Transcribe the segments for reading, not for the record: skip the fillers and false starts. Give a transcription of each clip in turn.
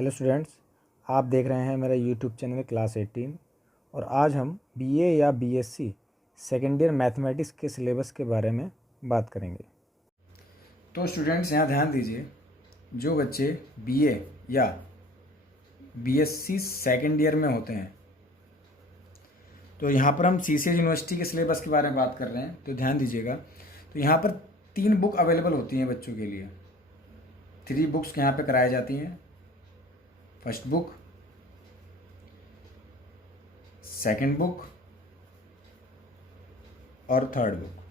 Hello students, आप देख रहे हैं मेरा यूट्यूब चैनल क्लास 18 और आज हम बीए या बीएससी सेकेंड ईयर मैथमेटिक्स के सिलेबस के बारे में बात करेंगे। तो स्टूडेंट्स यहाँ ध्यान दीजिए, जो बच्चे बीए या बीएससी सेकेंड ईयर में होते हैं, तो यहाँ पर हम सीसीएस यूनिवर्सिटी के सिलेबस के बारे में बात कर रहे हैं। तो ध्यान दीजिएगा, तो यहाँ पर 3 बुक अवेलेबल होती हैं बच्चों के लिए। 3 बुक्स यहाँ पे कराई जाती हैं। फर्स्ट बुक, सेकंड बुक और थर्ड बुक।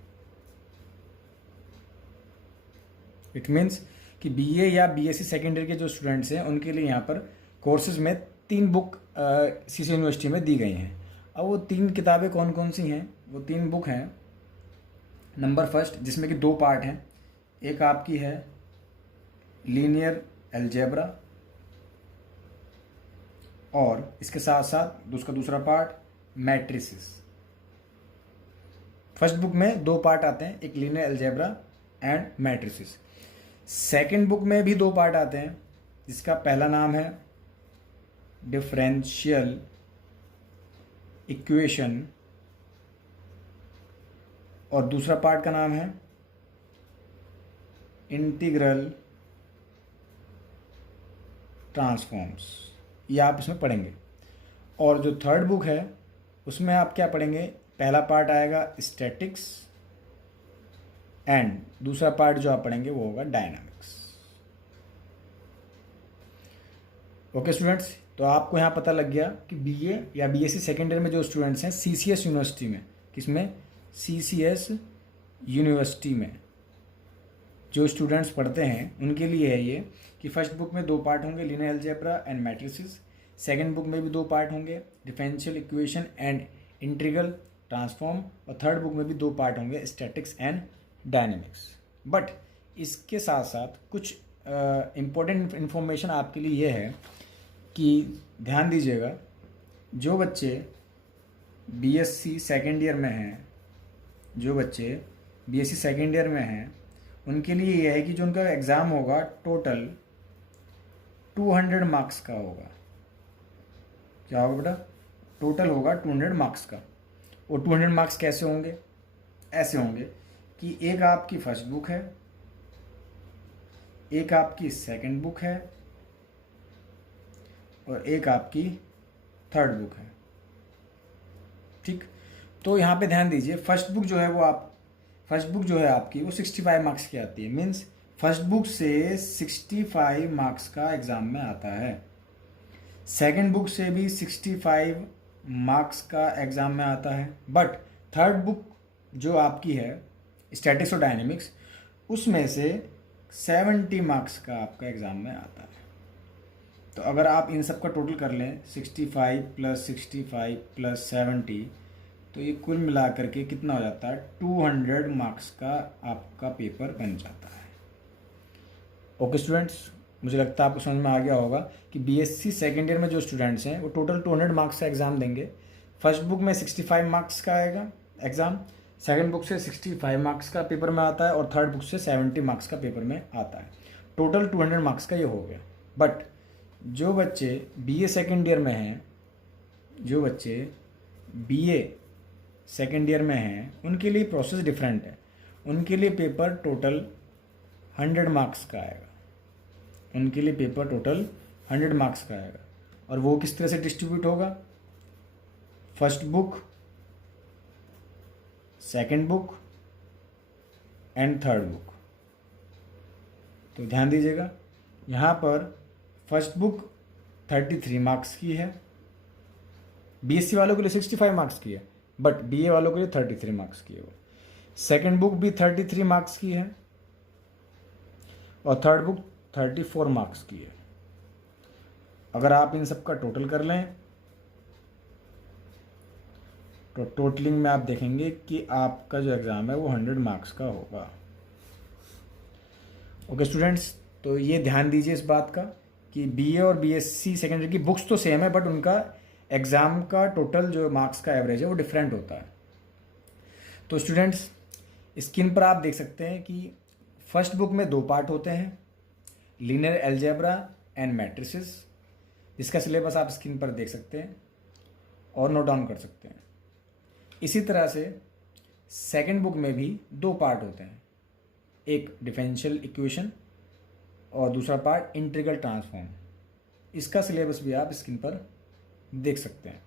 इट मीन्स कि बीए या बीएससी सेकेंड ईयर के जो स्टूडेंट्स हैं उनके लिए यहाँ पर कोर्सेज में 3 बुक सीसीएस यूनिवर्सिटी में दी गई हैं। अब वो 3 किताबें कौन कौन सी हैं? वो 3 बुक हैं। नंबर फर्स्ट, जिसमें कि 2 पार्ट हैं। एक आपकी है लीनियर अलजेब्रा और इसके साथ साथ उसका दूसरा पार्ट मैट्रिसेस। फर्स्ट बुक में 2 पार्ट आते हैं, एक linear algebra and matrices. Second book में भी 2 पार्ट आते हैं, जिसका पहला नाम है डिफरेंशियल इक्वेशन और दूसरा पार्ट का नाम है इंटीग्रल ट्रांसफॉर्म्स। ये आप इसमें पढ़ेंगे। और जो थर्ड बुक है उसमें आप क्या पढ़ेंगे? पहला पार्ट आएगा स्टैटिक्स एंड दूसरा पार्ट जो आप पढ़ेंगे वो होगा डायनामिक्स। ओके स्टूडेंट्स, तो आपको यहाँ पता लग गया कि बीए या बीएससी सेकेंड ईयर में जो स्टूडेंट्स हैं सीसीएस यूनिवर्सिटी में, किसमें? सीसीएस यूनिवर्सिटी में जो स्टूडेंट्स पढ़ते हैं उनके लिए है ये कि फर्स्ट बुक में 2 पार्ट होंगे, linear algebra and matrices. Second book में भी 2 पार्ट होंगे, differential equation and integral transform. और थर्ड बुक में भी 2 पार्ट होंगे, स्टैटिक्स एंड डायनेमिक्स। बट इसके साथ साथ कुछ इम्पोर्टेंट इन्फॉर्मेशन आपके लिए ये है कि ध्यान दीजिएगा, जो बच्चे बीएससी सेकेंड ईयर में हैं, जो बच्चे बीएससी सेकेंड ईयर में हैं उनके लिए यह है कि जो उनका एग्ज़ाम होगा टोटल 200 मार्क्स का होगा। क्या होगा बेटा? टोटल होगा 200 मार्क्स का। और 200 मार्क्स कैसे होंगे? ऐसे होंगे कि एक आपकी फर्स्ट बुक है, एक आपकी सेकंड बुक है और एक आपकी थर्ड बुक है। ठीक, तो यहाँ पे ध्यान दीजिए, फर्स्ट बुक जो है आपकी वो 65 मार्क्स की आती है। मीन्स फर्स्ट बुक से 65 मार्क्स का एग्ज़ाम में आता है। सेकंड बुक से भी 65 मार्क्स का एग्ज़ाम में आता है। बट थर्ड बुक जो आपकी है स्टैटिक्स और डायनेमिक्स, उसमें से 70 मार्क्स का आपका एग्ज़ाम में आता है। तो अगर आप इन सब का टोटल कर लें, 65 + 65 + 70, तो ये कुल मिला करके कितना हो जाता है? 200 मार्क्स का आपका पेपर बन जाता है। ओके स्टूडेंट्स, मुझे लगता है आपको समझ में आ गया होगा कि बीएससी सेकेंड ईयर में जो स्टूडेंट्स हैं वो टोटल 200 मार्क्स का एग्ज़ाम देंगे। फर्स्ट बुक में 65 मार्क्स का आएगा एग्ज़ाम, सेकंड बुक से 65 मार्क्स का पेपर में आता है और थर्ड बुक से 70 मार्क्स का पेपर में आता है। टोटल 200 मार्क्स का ये हो गया। बट जो बच्चे बीए सेकेंड ईयर में हैं, जो बच्चे बीए सेकेंड ईयर में हैं, उनके लिए प्रोसेस डिफरेंट है। उनके लिए पेपर टोटल 100 मार्क्स का आएगा। उनके लिए पेपर टोटल 100 मार्क्स का आएगा। और वो किस तरह से डिस्ट्रीब्यूट होगा? First book, second book and third book. तो ध्यान दीजिएगा, यहाँ पर फर्स्ट बुक 33 मार्क्स की है, बीएससी वालों के लिए 65 मार्क्स की है, बट बीए वालों के लिए 33 मार्क्स की है। वो सेकंड बुक भी 33 मार्क्स की है और थर्ड बुक 34 मार्क्स की है। अगर आप इन सब का टोटल कर लें तो टोटलिंग में आप देखेंगे कि आपका जो एग्ज़ाम है वो 100 मार्क्स का होगा। ओके स्टूडेंट्स, तो ये ध्यान दीजिए इस बात का कि बीए और बीएससी सेकेंड ईयर की बुक्स तो सेम है, बट उनका एग्ज़ाम का टोटल जो मार्क्स का एवरेज है वो डिफरेंट होता है। तो स्टूडेंट्स, स्क्रीन पर आप देख सकते हैं कि फर्स्ट बुक में 2 पार्ट होते हैं, लीनियर अलजेब्रा एंड मैट्रिसेस, जिसका सिलेबस आप स्क्रीन पर देख सकते हैं और नोट डाउन कर सकते हैं। इसी तरह से सेकंड बुक में भी 2 पार्ट होते हैं, एक डिफरेंशियल इक्वेशन और दूसरा पार्ट इंटीग्रल ट्रांसफॉर्म। इसका सिलेबस भी आप स्क्रीन पर देख सकते हैं।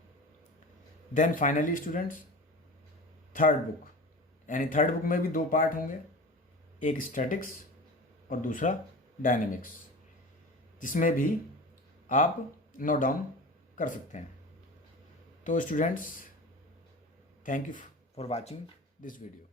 Then finally students, third book, यानी थर्ड बुक में भी 2 पार्ट होंगे, एक स्टैटिक्स और दूसरा डायनेमिक्स, जिसमें भी आप नोट डाउन कर सकते हैं। तो students, thank you for watching this video.